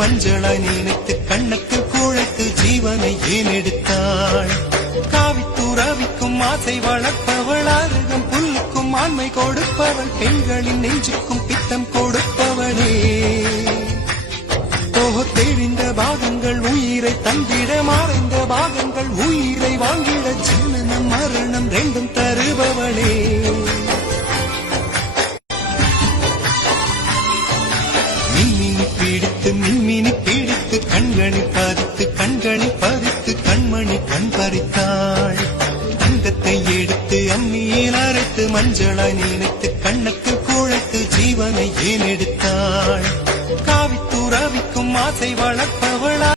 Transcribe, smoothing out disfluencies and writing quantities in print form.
மஞ்சளாய் நினைத்து கண்ணுக்கு குழைத்து ஜீவனை ஏன் எடுத்தாள்? காவித்துறவிக்கும் ஆசை வளர்ப்பவள், அருகம் புல்லுக்கும் ஆண்மை கொடுப்பவள், பெண்களின் நெஞ்சுக்கும் பித்தம் கொடுப்பவளே. தெரிந்த பாகங்கள் உயிரை தந்திட, மறைந்த பாகங்கள் உயிரை வாங்கிட, ஜனனம் மரணம் ரெண்டும் தருபவளே. மின்மினி பிடித்து கண்களில் பதித்து, கண்களில் பதித்து கண்மணி கண் பறித்தாள். தங்கத்தை எடுத்து அம்மியில் அரைத்து மஞ்சளாய் நினைத்து கண்ணுக்கு குழைத்து ஜீவனை ஏன் எடுத்தாள்? காவித்துறவிக்கும் ஆசை வளர்ப்பவளா